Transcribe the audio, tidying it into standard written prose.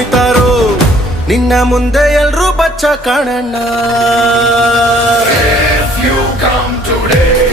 ಕುಣಿತಾರೋ ನಿನ್ನ ಮುಂದೆ ಎಲ್ರೂ ಬಚ್ಚ ಕಾಣಣ್ಣ. If you come today